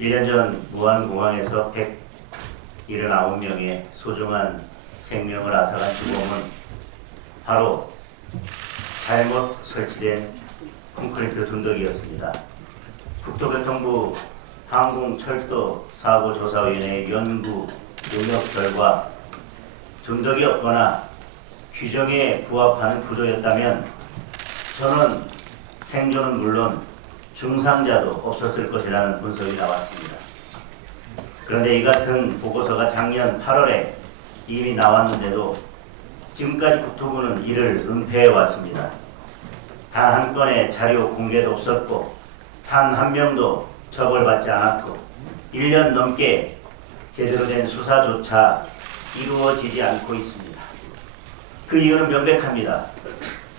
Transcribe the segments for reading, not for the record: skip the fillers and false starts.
1년 전 무안공항에서 179명의 소중한 생명을 앗아간 주범은 바로 잘못 설치된 콘크리트 둔덕이었습니다. 국토교통부 항공철도사고조사위원회의 연구 용역 결과 둔덕이 없거나 규정에 부합하는 구조였다면 저는 생존은 물론 중상자도 없었을 것이라는 분석이 나왔습니다. 그런데 이 같은 보고서가 작년 8월에 이미 나왔는데도 지금까지 국토부는 이를 은폐해 왔습니다. 단 한 건의 자료 공개도 없었고 단 한 명도 처벌받지 않았고 1년 넘게 제대로 된 수사조차 이루어지지 않고 있습니다. 그 이유는 명백합니다.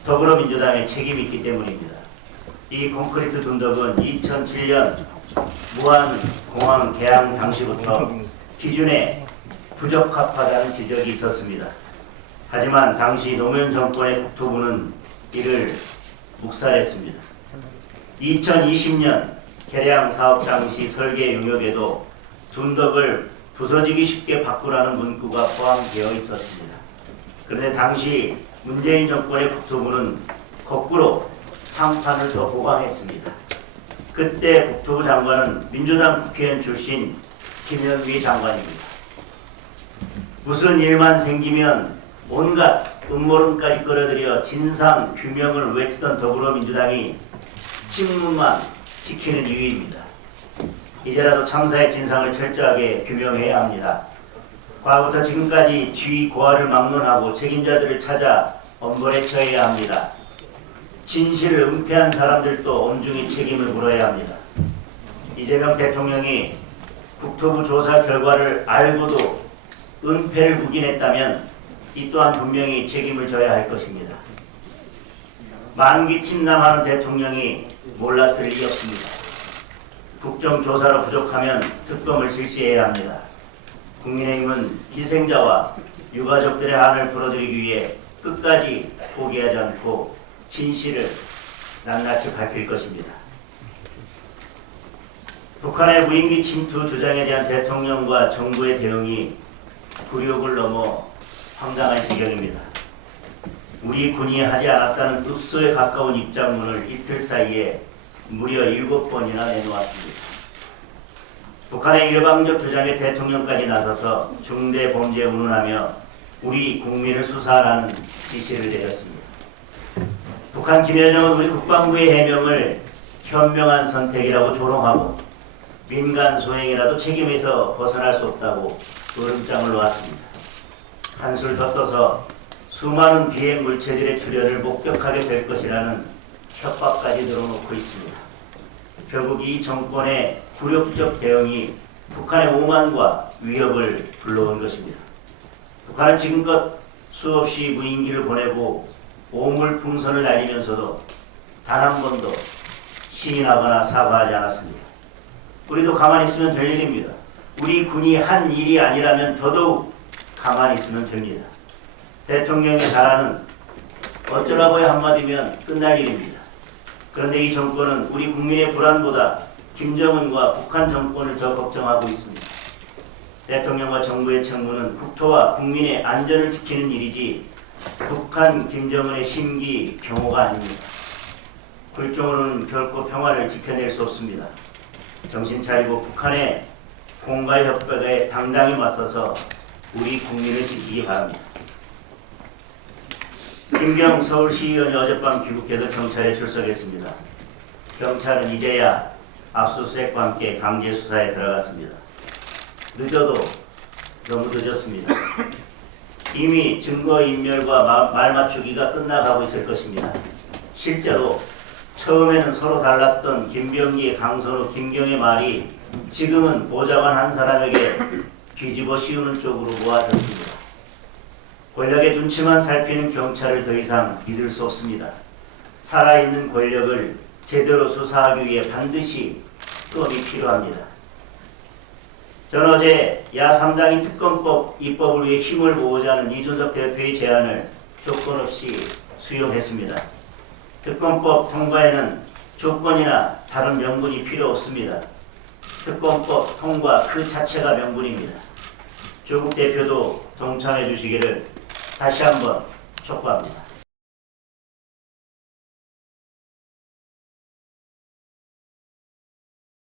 더불어민주당의 책임이 있기 때문입니다. 이 콘크리트 둔덕은 2007년 무안공항 개항 당시부터 기준에 부적합하다는 지적이 있었습니다. 하지만 당시 노무현 정권의 국토부는 이를 묵살했습니다. 2020년 개량 사업 당시 설계 용역에도 둔덕을 부서지기 쉽게 바꾸라는 문구가 포함되어 있었습니다. 그런데 당시 문재인 정권의 국토부는 거꾸로 상판을 더 보강했습니다. 그때 국토부 장관은 민주당 국회의원 출신 김현미 장관입니다. 무슨 일만 생기면 온갖 음모론까지 끌어들여 진상 규명을 외치던 더불어민주당이 직무만 지키는 이유입니다. 이제라도 참사의 진상을 철저하게 규명해야 합니다. 과거부터 지금까지 지위 고하를 막론하고 책임자들을 찾아 엄벌에 처해야 합니다. 진실을 은폐한 사람들도 엄중히 책임을 물어야 합니다. 이재명 대통령이 국토부 조사 결과를 알고도 은폐를 묵인했다면 이 또한 분명히 책임을 져야 할 것입니다. 만기 침남하는 대통령이 몰랐을 리가 없습니다. 국정조사로 부족하면 특검을 실시해야 합니다. 국민의힘은 희생자와 유가족들의 한을 풀어드리기 위해 끝까지 포기하지 않고 진실을 낱낱이 밝힐 것입니다. 북한의 무인기 침투 주장에 대한 대통령과 정부의 대응이 굴욕을 넘어 황당한 지경입니다. 우리 군이 하지 않았다는 읍소에 가까운 입장문을 이틀 사이에 무려 7번이나 내놓았습니다. 북한의 일방적 주장에 대통령까지 나서서 중대 범죄에 운운하며 우리 국민을 수사하라는 지시를 내렸습니다. 북한 김여정은 우리 국방부의 해명을 현명한 선택이라고 조롱하고 민간 소행이라도 책임에서 벗어날 수 없다고 으름장을 놓았습니다. 한술 더 떠서 수많은 비행 물체들의 출현을 목격하게 될 것이라는 협박까지 늘어놓고 있습니다. 결국 이 정권의 굴욕적 대응이 북한의 오만과 위협을 불러온 것입니다. 북한은 지금껏 수없이 무인기를 보내고 오물풍선을 날리면서도 단 한 번도 시인하거나 사과하지 않았습니다. 우리도 가만히 있으면 될 일입니다. 우리 군이 한 일이 아니라면 더더욱 가만히 있으면 됩니다. 대통령의 잘하는 어쩌라고의 한마디면 끝날 일입니다. 그런데 이 정권은 우리 국민의 불안보다 김정은과 북한 정권을 더 걱정하고 있습니다. 대통령과 정부의 책무는 국토와 국민의 안전을 지키는 일이지 북한 김정은의 심기 경호가 아닙니다. 굴종으로는 결코 평화를 지켜낼 수 없습니다. 정신 차리고 북한의 공갈 협박에 당당히 맞서서 우리 국민을 지키기 바랍니다. 김경 서울시의원이 어젯밤 귀국해서 경찰에 출석했습니다. 경찰은 이제야 압수수색과 함께 강제 수사에 들어갔습니다. 늦어도 너무 늦었습니다. 이미 증거인멸과 말 맞추기가 끝나가고 있을 것입니다. 실제로 처음에는 서로 달랐던 김병기, 강선우, 김경의 말이 지금은 보좌관 한 사람에게 뒤집어 씌우는 쪽으로 모아졌습니다. 권력의 눈치만 살피는 경찰을 더 이상 믿을 수 없습니다. 살아있는 권력을 제대로 수사하기 위해 반드시 특검이 필요합니다. 저는 어제 야3당이 특검법 입법을 위해 힘을 모으자는 이준석 대표의 제안을 조건 없이 수용했습니다. 특검법 통과에는 조건이나 다른 명분이 필요 없습니다. 특검법 통과 그 자체가 명분입니다. 조국 대표도 동참해 주시기를 다시 한번 촉구합니다.